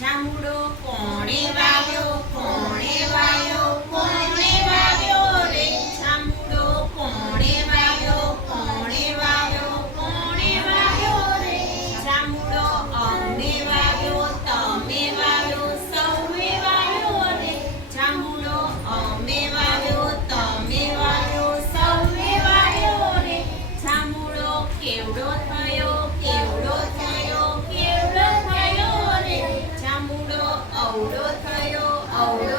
જાંબુડો કોણે વાયો કોણે વાયો કોણે વાયો રે? કોણે વાયો કોણે વાયો કોણે વાયો રે? જાંબુડો અમને તમે વાયો સૌએ વાયો રે. અમે વાયો તમે વાયો સૌએ વાયો રે. કેવડો થયો? 好的。